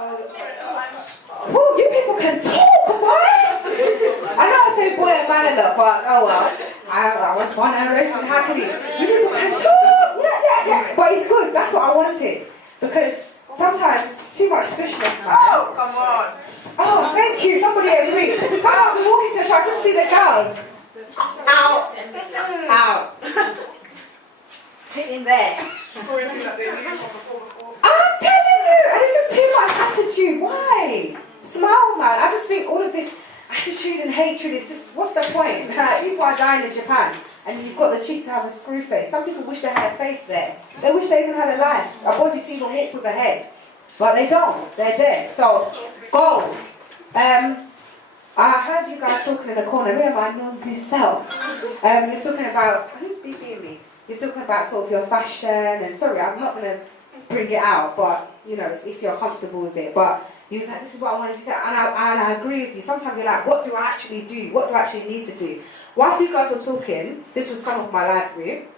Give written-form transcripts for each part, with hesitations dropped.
So, woo, you people can talk, boy. I know I say boy and man a lot, but oh well. I was born and raised in Hackney. You people can talk. Yeah. But it's good. That's what I wanted. Because sometimes it's too much squishness, man. Oh, come on. Oh, thank you. Somebody agreed. Come on, we're walking to the shop. Just see the girls. Out. Out. Hit him there. I'm telling you. And it's just too much attitude. Why? Smile, man. I just think all of this attitude and hatred is just, what's the point? People are dying in Japan. And you've got the cheek to have a screw face. Some people wish they had a face there. They wish they even had a life. A body to even walk with a head. But they don't. They're dead. So, goals. I heard you guys talking in the corner. Where am I? Nosy self. You're talking about, who's BBing me? You're talking about sort of your fashion. And sorry, I'm not going to bring it out. But, you know, if you're comfortable with it. But you was like, this is what I wanted to do. And I agree with you. Sometimes you're like, what do I actually do? What do I actually need to do? Whilst you guys were talking, this was some of my library,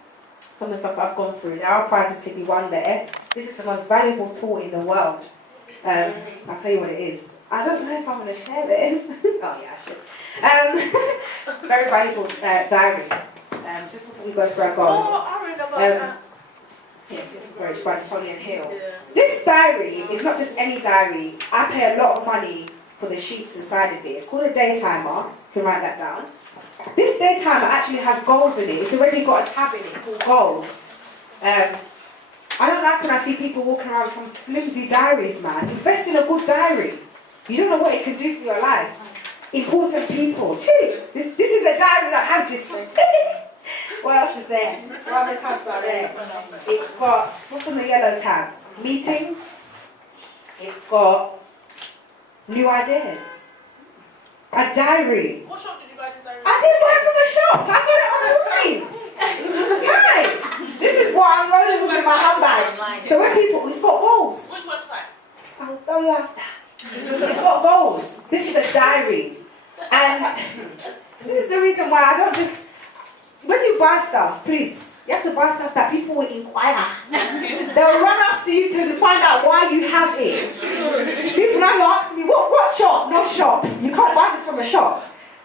some of the stuff I've gone through. There are prizes to be won there. This is the most valuable tool in the world. I'll tell you what it is. I don't know if I'm going to share this. Oh yeah, I should. Very valuable diary. Just before we go through our goals. Oh, I read about that. Yeah, very by Napoleon Hill. Yeah. This diary is not just any diary. I pay a lot of money for the sheets inside of it. It's called a daytimer. You can write that down. This daytimer actually has goals in it. It's already got a tab in it called goals. I don't like when I see people walking around with some flimsy diaries, man. Invest in a good diary. You don't know what it can do for your life. Important people. This is a diary that has this. What else is there? What other tabs are there? It's got, what's on the yellow tab? Meetings. It's got new ideas. A diary. What shop did you buy this diary? I didn't buy it from a shop. I got it online. Right. This is what I'm rolling with in my handbag. So when people, it's got goals. Which website? I'll tell you after. It's got goals. This is a diary. And this is the reason why I don't just, when you buy stuff, please, you have to buy stuff that people will inquire. They'll run after you to find out why you have it. People now you're asking me, what shop? No shop. You can't buy this from a shop.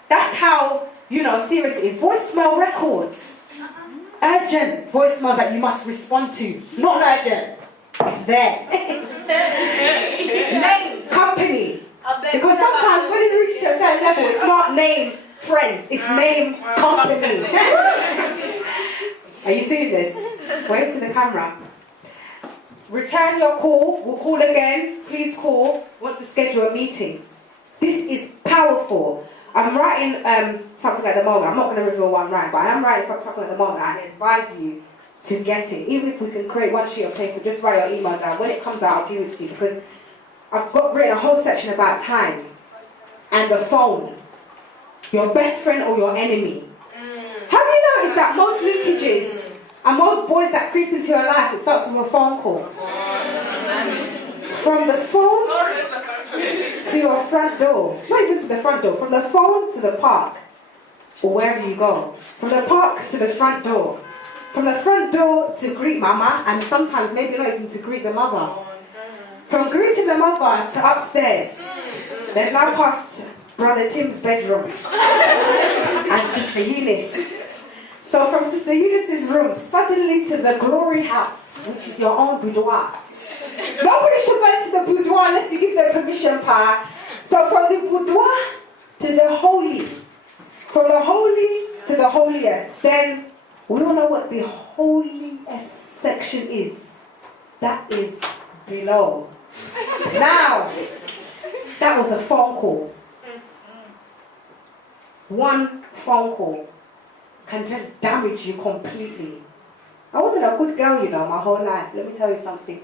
That's how, serious it is. Voicemail records. Urgent voicemails that you must respond to. Not urgent. It's there. Name, company. Because sometimes when you reach to a certain level, it's not name friends, it's name company. Are you seeing this? Wave to the camera. Return your call. We'll call again. Please call. Want to schedule a meeting. This is powerful. I'm writing something at the moment. I'm not going to reveal what I'm writing, but I am writing something at the moment. I advise you to get it. Even if we can create one sheet of paper, just write your email down. When it comes out, I'll give it to you because I've written a whole section about time and the phone. Your best friend or your enemy. Have you noticed that most leakages and most boys that creep into your life, it starts with a phone call? From the phone to your front door. Not even to the front door. From the phone to the park. Or wherever you go. From the park to the front door. From the front door to greet mama. And sometimes maybe not even to greet the mother. From greeting the mother to upstairs. Then now past Brother Tim's bedroom. And Sister Eunice. So from Sister Eunice's room, suddenly to the glory house, which is your own boudoir. Nobody should go into the boudoir unless you give them permission, Pa. So from the boudoir to the holy. From the holy to the holiest. Then we all know what the holiest section is. That is below. Now, that was a phone call. One phone call can just damage you completely. I wasn't a good girl, my whole life. Let me tell you something.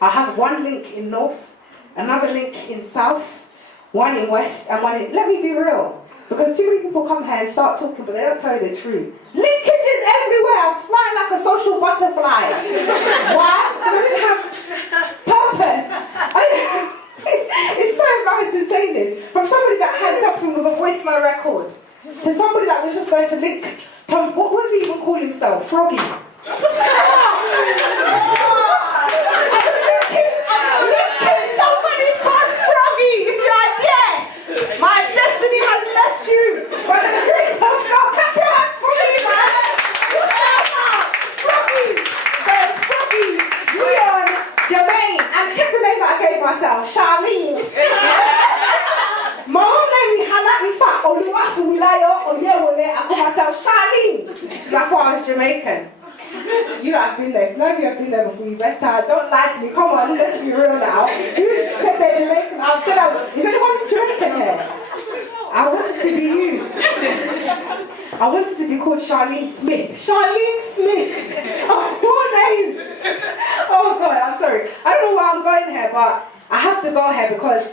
I have one link in North, another link in South, one in West, and one in... Let me be real. Because too many people come here and start talking, but they don't tell you the truth. Linkages everywhere. I was flying like a social butterfly. Why? Because I didn't have purpose. It's so embarrassing saying this. From somebody that had something with a voicemail record to somebody that was just going to link Tom, what would he even call himself? Froggy. I'm linking somebody called myself Charlene. My mom named me Hannah Ifa Oluwafunilayo Oyewole. I call myself Charlene. So I thought I was Jamaican. You know I've been there. None of you have been there before. You better don't lie to me. Come on, let's be real now. You said they're Jamaican. I've said, is anyone Jamaican here? I wanted to be you. I wanted to be called Charlene Smith. Charlene Smith. Oh, your name. Oh God, I'm sorry. I don't know where I'm going here, but I have to go here because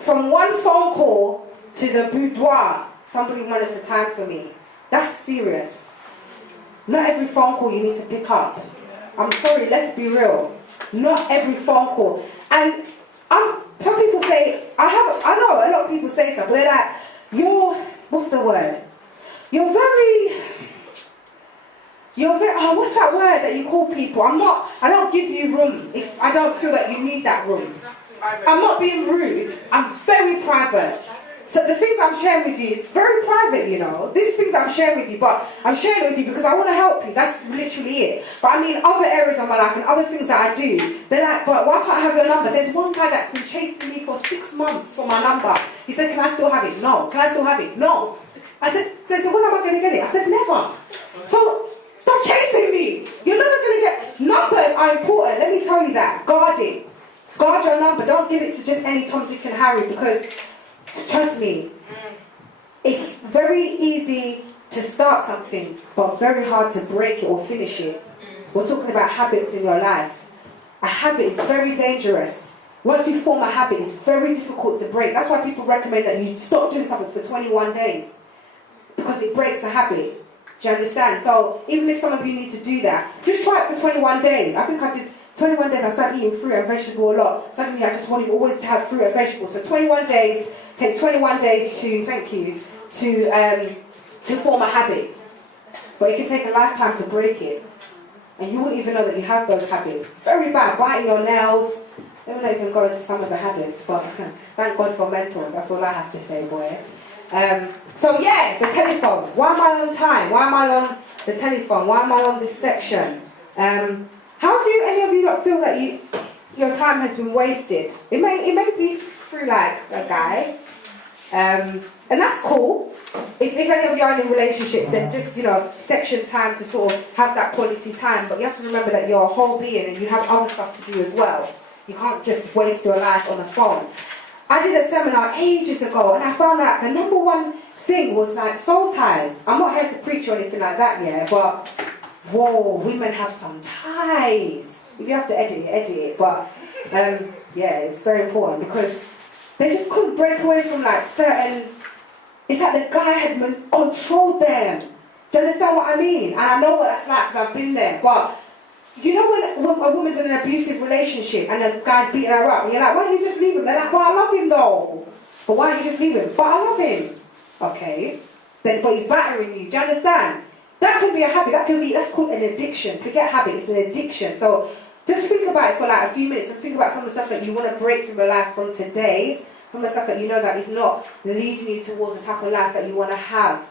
from one phone call to the boudoir, somebody wanted to time for me. That's serious. Not every phone call you need to pick up. I'm sorry, let's be real. Not every phone call. And some people say, I know a lot of people say stuff, but they're like, what's the word? You're very, what's that word that you call people? I don't give you room if I don't feel that you need that room. I'm not being rude, I'm very private. So the things I'm sharing with you is very private, you know. These things I'm sharing with you, but I'm sharing it with you because I want to help you. That's literally it. But I mean, other areas of my life and other things that I do, they're like, but why can't I have your number? There's one guy that's been chasing me for 6 months for my number. He said, can I still have it? No. Can I still have it? No. I said, so when am I going to get it? I said, never. So stop chasing me. You're never going to get... Numbers are important. Let me tell you that. Guard it. Guard your number. Don't give it to just any Tom, Dick and Harry because... Trust me, it's very easy to start something, but very hard to break it or finish it. We're talking about habits in your life. A habit is very dangerous. Once you form a habit, it's very difficult to break. That's why people recommend that you stop doing something for 21 days. Because it breaks a habit. Do you understand? So even if some of you need to do that, just try it for 21 days. I think I did 21 days, I started eating fruit and vegetable a lot. Suddenly I just wanted always to have fruit and vegetables. So 21 days, takes 21 days to form a habit. But it can take a lifetime to break it. And you wouldn't even know that you have those habits. Very bad, biting your nails. Let me not even go into some of the habits, but thank God for mentors. That's all I have to say, boy. So yeah, the telephone. Why am I on time? Why am I on the telephone? Why am I on this section? How do any of you not feel that your time has been wasted? It may be through like a guy, and that's cool. If any of you are in relationships, then just section time to sort of have that quality time. But you have to remember that you're a whole being and you have other stuff to do as well. You can't just waste your life on the phone. I did a seminar ages ago, and I found out the number one thing was like soul ties. I'm not here to preach or anything like that, yeah, but whoa, women have some ties. If you have to edit it. But yeah, it's very important because they just couldn't break away from like certain. It's like the guy had controlled them. Do you understand what I mean? And I know what that's like because I've been there. But you know when a woman's in an abusive relationship and the guy's beating her up, and you're like, why don't you just leave him? They're like, well, I love him though. But why don't you just leave him? But I love him. Okay. Then, but he's battering you. Do you understand? That could be a habit. That's called an addiction. Forget habit. It's an addiction. So just think about it for like a few minutes and think about some of the stuff that you want to break from your life from today. Some of the stuff that you know that is not leading you towards the type of life that you want to have.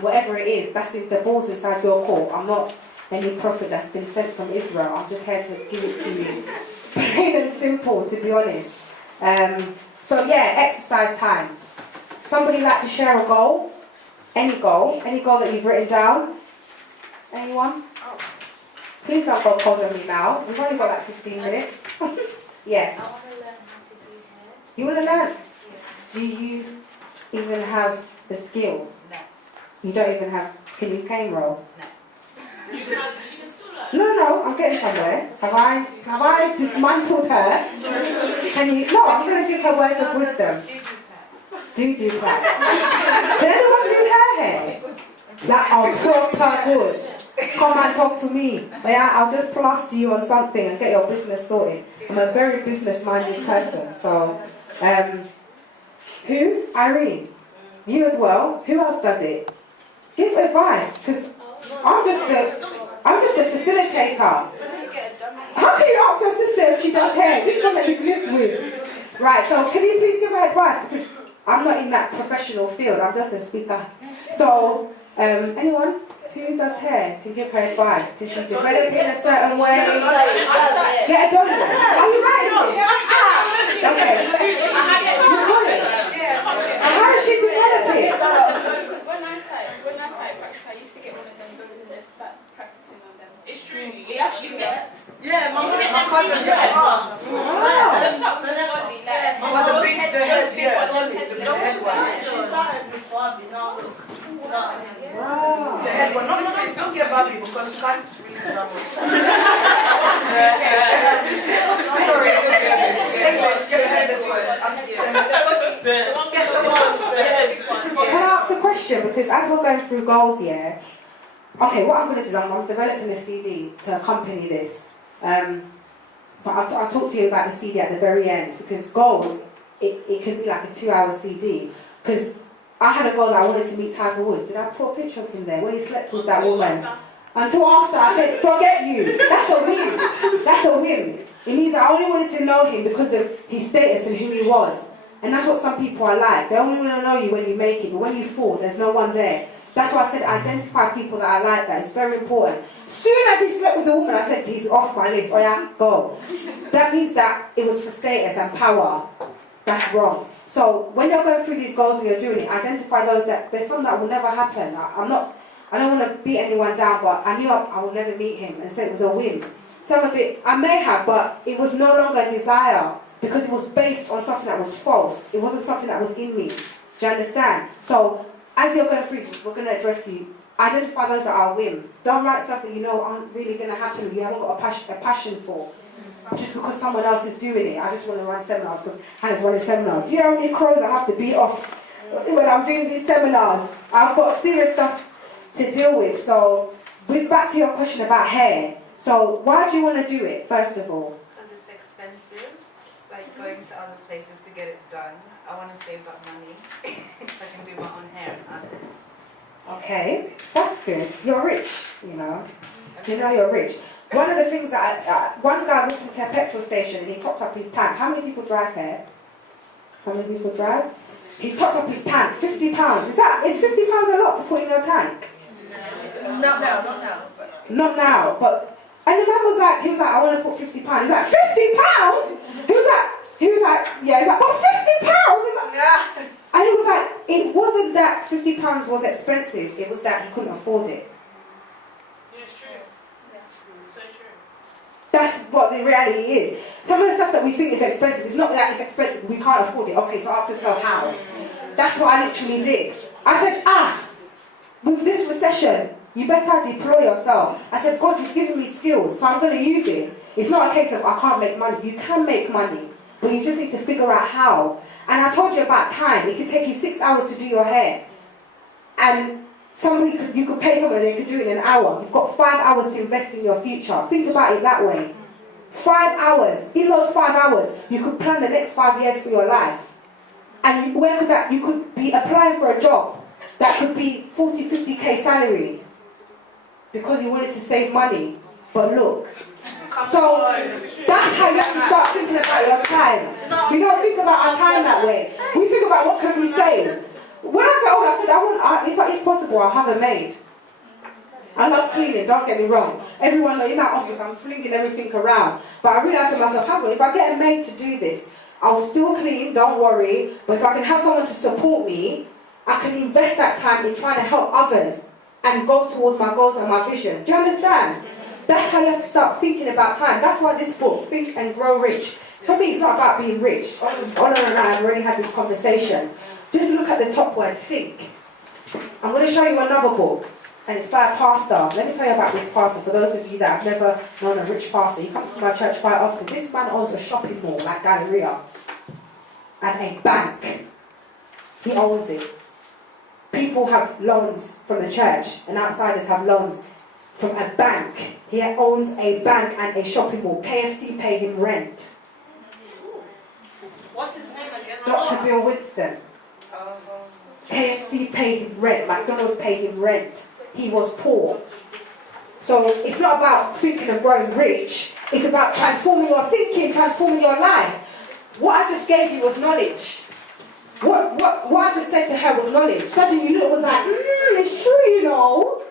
Whatever it is, that's the ball's inside your court. I'm not any prophet that's been sent from Israel. I'm just here to give it to you. Plain and simple, to be honest. So yeah, exercise time. Somebody like to share a goal? Any goal that you've written down? Anyone? Please don't go cold on me now. We've only got like 15 minutes. Yeah. I want to learn how to do hair. You want to learn? Yeah. Do you even have the skill? No. You don't even have... Can you cane roll? No. She can still learn. No, I'm getting somewhere. Have I dismantled her? Can you... No, I'm going to do her words of wisdom. Do claps. Can anyone do her hair? Like, proper good. Come and talk to me. Yeah, I'll just plaster you on something and get your business sorted. I'm a very business-minded person. So, who? Irene. You as well. Who else does it? Give advice, because I'm just a facilitator. How can you ask your sister if she does hair? This is one that you've lived with. Right, so can you please give her advice? Because I'm not in that professional field, I'm just a speaker. So, anyone who does hair can give her advice. Can she develop it in a certain way? Get a done. Are you writing cousin, yeah. Wow. Just start with the godly, like, But the big, the head, yeah. the head one. She started before, but now, Wow. The head one. No, don't get Bobby because you can't really travel. Sorry. English, get the headless one. The one Get the one. The head. Can I ask a question? Because as we're going through goals, yeah. Okay, what I'm going to do is I'm developing a CD to accompany this. But I'll talk to you about the CD at the very end because goals, it could be like a 2-hour CD. Because I had a goal that I wanted to meet Tiger Woods. Did I put a picture of him there when he slept with that woman? Until after I said, forget you. That's a win. That's a win. It means I only wanted to know him because of his status and who he was. And that's what some people are like. They only want to know you when you make it, but when you fall, there's no one there. That's why I said identify people that are like that. It's very important. Soon as he slept with the woman, I said he's off my list. Oh yeah, go. That means that it was for status and power. That's wrong. So when you're going through these goals and you're doing it, identify those that there's some that will never happen. I don't want to beat anyone down, but I knew I would never meet him, and so it was a win. Some of it I may have, but it was no longer a desire because it was based on something that was false. It wasn't something that was in me. Do you understand? So as you're going through this, we're going to address you. Identify those that are win. Don't write stuff that you know aren't really going to happen. You haven't got a passion for. Just because someone else is doing it. I just want to run seminars because Hannah's running seminars. Do you know how many crows I have to beat off when I'm doing these seminars? I've got serious stuff to deal with. So we're back to your question about hair. So why do you want to do it, first of all? Because it's expensive, like going to other places to get it done. I want to save up money if I can do my own hair and others. Okay, that's good. You're rich, you know. You know you're rich. One of the things that one guy walked into a petrol station and he topped up his tank. How many people drive here? How many people drive? He topped up his tank, £50. Is £50 a lot to put in your tank? not now. Not now, but and the man was like, he was like, I want to put £50. He was like, £50? He was like, yeah, he's like, but £50? Yeah. And he was like, it wasn't that £50 was expensive, it was that he couldn't afford it. Yeah, true. Yeah. So true. That's what the reality is. Some of the stuff that we think is expensive, it's not that it's expensive, we can't afford it. Okay, so ask yourself how. That's what I literally did. I said, with this recession, you better deploy yourself. I said, God, you've given me skills, so I'm going to use it. It's not a case of I can't make money. You can make money, but you just need to figure out how. And I told you about time. It could take you 6 hours to do your hair. And you could pay someone and they could do it in an hour. You've got 5 hours to invest in your future. Think about it that way. 5 hours. In those 5 hours, you could plan the next 5 years for your life. And where could that? You could be applying for a job that could be 40, 50k salary because you wanted to save money. But look, so that's how you have to start thinking about your time. We don't think about our time that way. We think about what can we save. When I got older, I said, if possible, I'll have a maid. I love cleaning, don't get me wrong. Everyone in that office, I'm flinging everything around. But I realised to myself, hang on, if I get a maid to do this, I'll still clean, don't worry. But if I can have someone to support me, I can invest that time in trying to help others and go towards my goals and my vision. Do you understand? That's how you have to start thinking about time. That's why this book, Think and Grow Rich, for me, it's not about being rich. Honor and I have already had this conversation. Just look at the top word, think. I'm going to show you another book, and it's by a pastor. Let me tell you about this pastor. For those of you that have never known a rich pastor, he comes to my church quite often. This man owns a shopping mall like Galleria and a bank. He owns it. People have loans from the church, and outsiders have loans from a bank. He owns a bank and a shopping mall. KFC pay him rent. What's his name again? Dr. Bill Winston. KFC paid him rent. McDonald's paid him rent. He was poor. So it's not about thinking of growing rich. It's about transforming your thinking, transforming your life. What I just gave you was knowledge. What I just said to her was knowledge. Suddenly you was like, it's true, you know.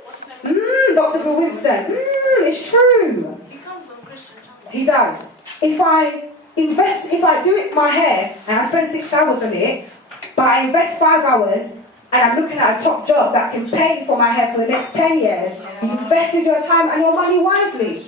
Dr. Bill Winston, it's true. He comes from Christian chapel. He does. If I do it my hair and I spend 6 hours on it, but I invest 5 hours and I'm looking at a top job that can pay for my hair for the next 10 years, you've invested your time and your money wisely.